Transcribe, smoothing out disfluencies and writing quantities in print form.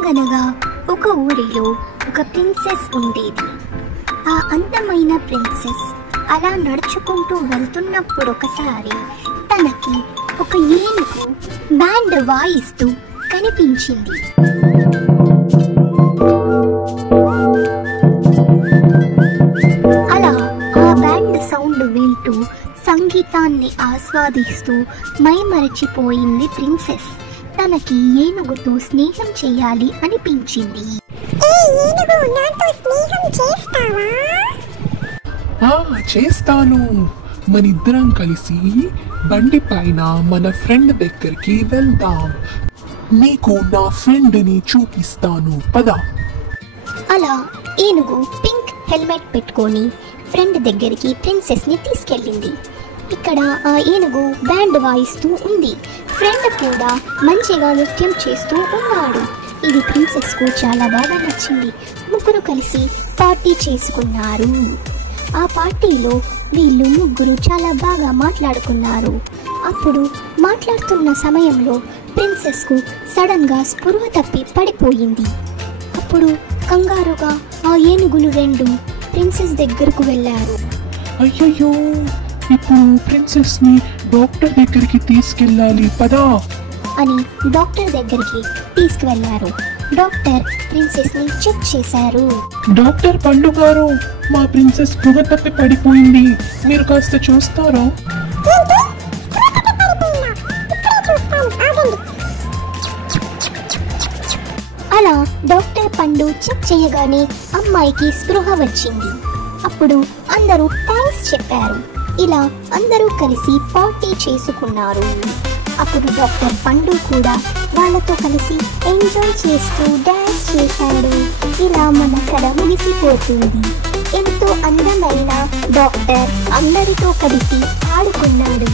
అనగనగా ఒక ఊరిలో ఒక ప్రిన్సెస్ ఉండేది. ఆ అందమైన ప్రిన్సెస్ అలా నడుచుకుంటూ వెళ్తున్నప్పుడు ఒకసారి తనకి ఒక ఏనుగు బ్యాండ్ వాయిస్తూ కనిపించింది. అలా ఆ బ్యాండ్ సౌండ్ వింటూ సంగీతాన్ని ఆస్వాదిస్తూ మైమరచిపోయింది ప్రిన్సెస్. తనకి ఏనుగుతో స్నేహం చేయాలి అనిపించింది. చేస్తాను. మనిద్దరం కలిసి బండి పైన మన ఫ్రెండ్ దగ్గరికి వెళ్దాం. నీకు నా ఫ్రెండ్ని చూపిస్తాను, పద. అలా ఏనుగు పింక్ హెల్మెట్ పెట్టుకొని ఫ్రెండ్ దగ్గరికి ప్రిన్సెస్ ని తీసుకెళ్ళింది. ఇక్కడ ఆ ఏనుగు బ్యాండ్ వాయిస్తూ ఉంది. ఫ్రెండ్ కూడా మంచిగా నృత్యం చేస్తూ ఉన్నాడు. ఇది ప్రిన్సెస్ కు చాలా బాగా నచ్చింది. ముగ్గురు కలిసి పార్టీ చేసుకున్నారు. ఆ పార్టీలో వీళ్ళు ముగ్గురు చాలా బాగా మాట్లాడుకున్నారు. అప్పుడు మాట్లాడుతున్న సమయంలో ప్రిన్సెస్ కు సడన్ గా స్పృహ తప్పి పడిపోయింది. అప్పుడు కంగారుగా ఆ ఏనుగులు రెండు ప్రిన్సెస్ దగ్గరకు వెళ్ళారు. అయ్యయ్యో, ఇప్పుడు ప్రిన్సెస్ ని డాక్టర్ దగ్గరికి తీసుకెళ్ళాలి, పదా అని డాక్టర్ దగ్గరికి తీసుకువెళ్లారు. డాక్టర్ ప్రిన్సెస్ ని చెక్ చేశారు. డాక్టర్ పండు గారు, మా ప్రిన్సెస్ స్పృహ తప్పి పడిపోయింది, మీరు కాస్త చూస్తారా? అలా డాక్టర్ పండు చెక్ చేయగానే అమ్మాయికి స్పృహ వచ్చింది. అప్పుడు అందరూ థ్యాంక్స్ చెప్పారు. ఇలా అందరూ కలిసి పార్టీ చేసుకున్నారు. అప్పుడు డాక్టర్ పండు కూడా వాళ్ళతో కలిసి ఎంజాయ్ చేస్తూ డాన్స్ చేశాడు. ఇలా మన కథ ముగిసిపోతుంది. ఎంతో అందమైన డాక్టర్ అందరితో కలిసి ఆడుకున్నాడు.